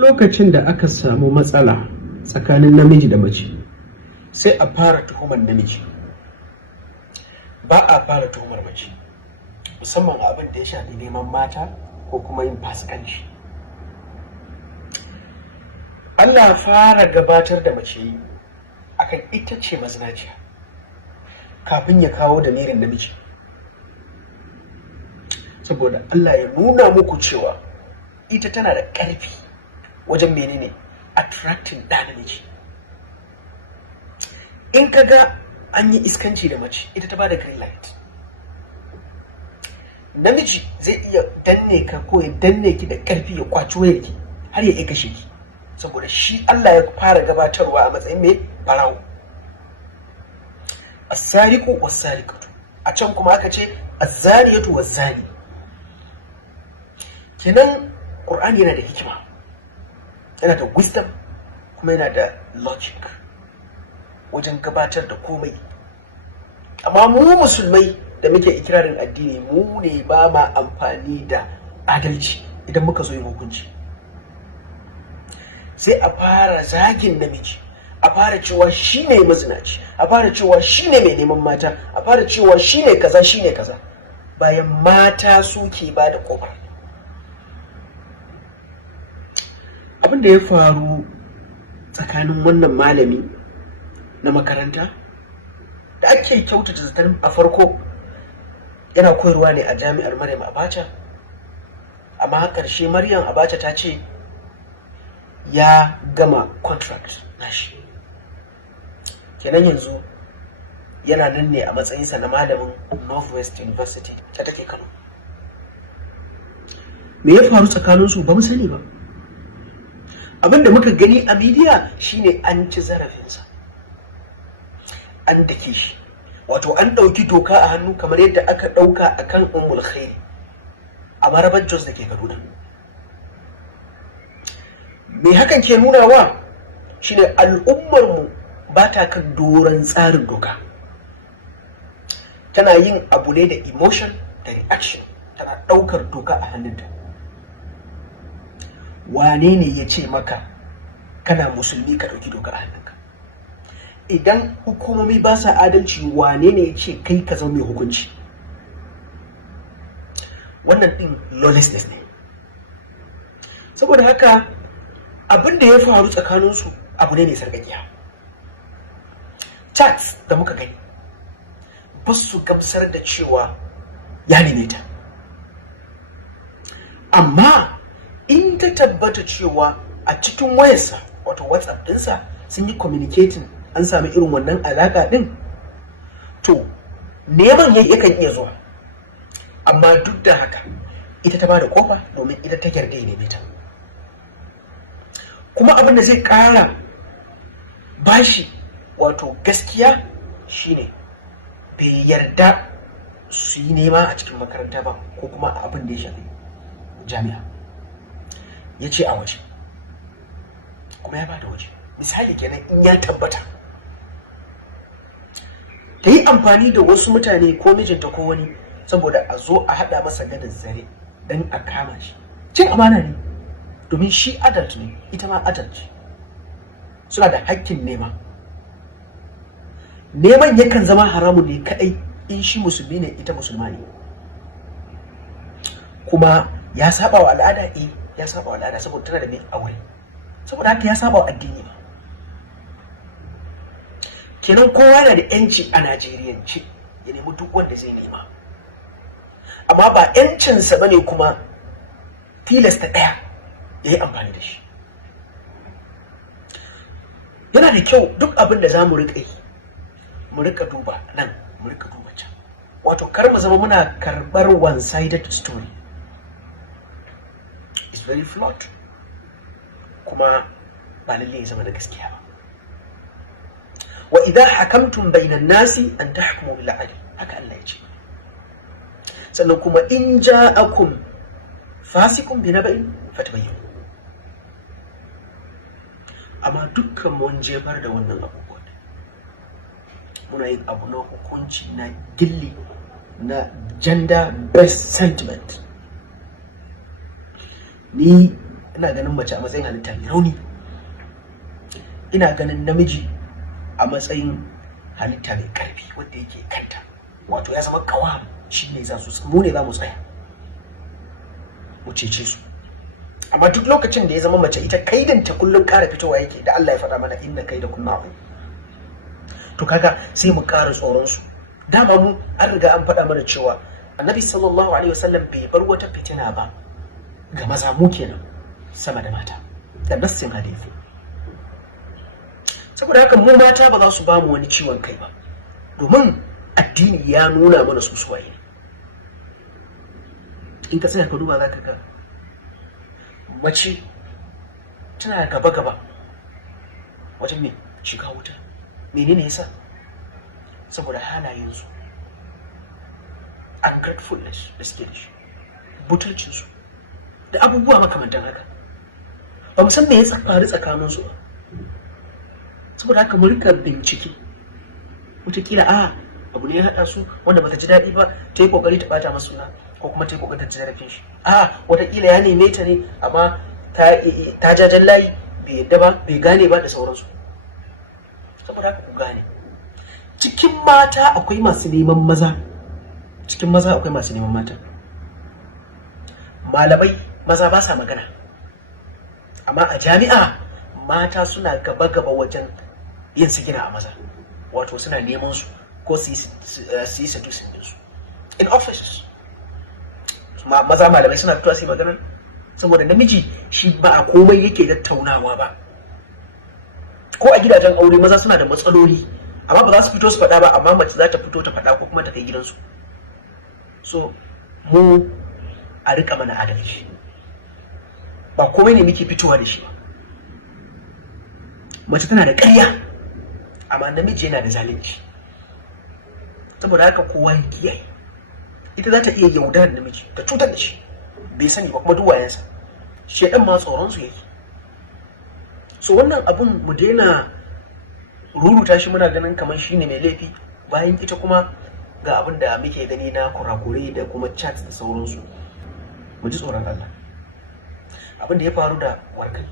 lokacin da aka samu matsala tsakanin namiji da mace sai a fara tuhumar namiji, ba a fara tuhumar mace, musamman abin da ya shafi neman mata ko kuma yin fasikanci. Allah fara gabatar da mace akan ita ce mazinaciya kafin ya kawo da mirin namiji, saboda Allah ya nuna muku cewa ita tana da ƙarfi wajen menene attracting da namiji. In ka ga an yi iskanci da mace, ita ta bada green light. Namiji zai iya danne ka ko ya danne ki da ƙarfi ya kwaci wayarki har ya kashe ki, saboda shi Allah ya fara gabatarwa a matsayin mai barawo. As-sariqu was-sariqatu, a can kuma aka ce az-zaniyatu waz-zani. Kenan Qur'ani yana da hikima, yana da wisdom, kuma yana da logic wajen gabatar da komai. Amma mu musulmai da muke ikirarin addini, mu ne ba ma amfani da adalci idan muka zo yin hukunci. Sai a fara zagin namiji, a fara cewa shi ne mazinaci, a fara cewa shi ne mai neman mata, a fara cewa shi ne kaza, shi ne kaza, bayan mata suke ba da ƙofa. Abin da ya faru tsakanin wannan malami na makaranta da ake kyautata zaton a farko yana koyarwa ne a jami'ar Maryam Abacha, amma ƙarshe Maryam Abacha ta ce ya gama contract nashi, kenan yanzu yana nan ne a matsayinsa na malamin Northwest University ta take Kano. Me ya faru tsakaninsu ba mu sani ba. Abin da muka gani a media shine an ci zarafinsa, an dake shi, wato an ɗauki doka a hannu kamar yadda aka ɗauka a kan Ummul Khairi a Marabar Jos da ke Kaduna. Me hakan ke nunawa shine al'ummarmu ba ta kan doron tsarin doka, tana yin abu ne da emotion da reaction, tana ɗaukar doka a hannunta. Wane ne ya ce maka kana musulmi ka ɗauki doka a hannunka? Idan hukumomi ba sa adalci, wane ne ya ce kai ka zama mai hukunci? Wannan ɗin lawlessness ne. Saboda haka abin da ya faru tsakaninsu abu ne mai sarƙaƙiya. Chats da muka gani ba su gamsar da cewa ya neme ta, amma in ta tabbata cewa a cikin wayarsa wato WhatsApp ɗinsa sun yi communicating, an sami irin wannan alaƙa ɗin, to neman yakan iya zuwa. Amma duk da haka ita ta bada kofa domin ita ta yarda ya neme ta. Kuma abin da zai ƙara bashi wato gaskiya shine bai yarda su yi nema a cikin makaranta ba ko kuma a abin da ya shafi jami'a. Ya ce a waje, kuma ya bada waje. Misali kenan in ya tabbata ta yi amfani da wasu mutane ko mijinta ko wani saboda a zo a haɗa masa gadar zare don a kama shi, cin amana ne, domin shi adult ne, ita ma adult ce, suna da hakkin nema. Neman yakan zama haramun ne kaɗai in shi musulmi ne, ita musulma ne. Kuma ya saba wa al'ada, ya saba wa al'ada saboda tana da mai aure, saboda haka ya saba wa addini ba. Kenan kowa yana da yanci a Najeriyance ya nemi duk wanda zai nema, amma ba yancinsa bane kuma tilasta ɗaya ya yi amfani da shi. Yana da kyau duk abin da za mu riƙa yi mu riƙa duba nan, mu riƙa duba can, wato kar mu zama muna karɓar one-sided story. It's very flawed, kuma ba lalle ya zama da gaskiya ba. Wa idha hakamtum bainan nasi an tahkumu bil adl, haka Allah ya ce. Sannan kuma in ja'akum fasiqun bi naba'in fatabayyanu. Amma dukkan mun jefar da wannan abubuwan, muna yin abu na hukunci na gilli, na gender based sentiment. Ni ina ganin mace a matsayin halitta mai rauni, ina ganin namiji a matsayin halitta mai karfi wanda yake kanta, wato ya zama kawa shi ne za su mu ne za mu tsaya mu cece su. Amma duk lokacin da ya zama mace ita kaidanta kullum ƙara fitowa yake, da Allah ya faɗa mana inna kaida kunna abu, to kaga sai mu ƙara tsoron su. Dama mu an riga an faɗa mana cewa annabi sallallahu alaihi wasallam bai bar wata fitina ba ga maza mu kenan sama da mata, da nassin hadisi. Saboda haka mu mata ba za su ba mu wani ciwon kai ba, domin addini ya nuna mana su suwaye ne. In ka tsaya ka duba za ka ga mace tana gaba-gaba wajen mai shiga wuta. Menene yasa? Saboda halayensu, ungratefulness da suke da shi, butulcinsu da abubuwa makamantan haka. Ba mu san me ya faru tsakaninsu ba. Saboda haka mu rika bincike, wataƙila abu ne ya haɗa su wanda bata ji daɗi ba, ta yi ƙoƙari ta ɓata masa suna, ko kuma ta yi ƙoƙari ta ji zarafin shi. Wataƙila ya neme ta ne amma ta jajen layi, bai yadda ba, bai gane ba da sauransu. Saboda haka ku gane, cikin mata akwai masu neman maza, cikin maza akwai masu neman mata. Malamai maza ba sa magana, amma a jami'a mata suna gaba-gaba wajen yin sigina a maza, wato suna neman su ko su yi seducing ɗinsu. In offices maza malamai suna fitowa su yi magana, saboda namiji shi ba a komai yake tattaunawa ba. Ko a gidajen aure maza suna da matsaloli, amma ba za su fito su faɗa ba, amma mace za ta fito ta faɗa ko kuma ta kai gidansu. So mu a riƙa mana adalci, ba komai ne muke fitowa da shi ba. Mace tana da ƙarya, amma namiji yana da zalunci. Saboda haka kowa ya kiyaye. Ita za ta iya yaudarar namiji ta cutar da shi, bai sani ba, kuma duk wayansa. Shedan ma tsoron su yake. So wannan abun mu daina ruruta shi muna ganin kamar shine mai laifi, bayan ita kuma ga abin da muke gani na kurakurai da kuma chat da sauransu. Mu ji tsoron Allah. Abin da ya faru da Warkal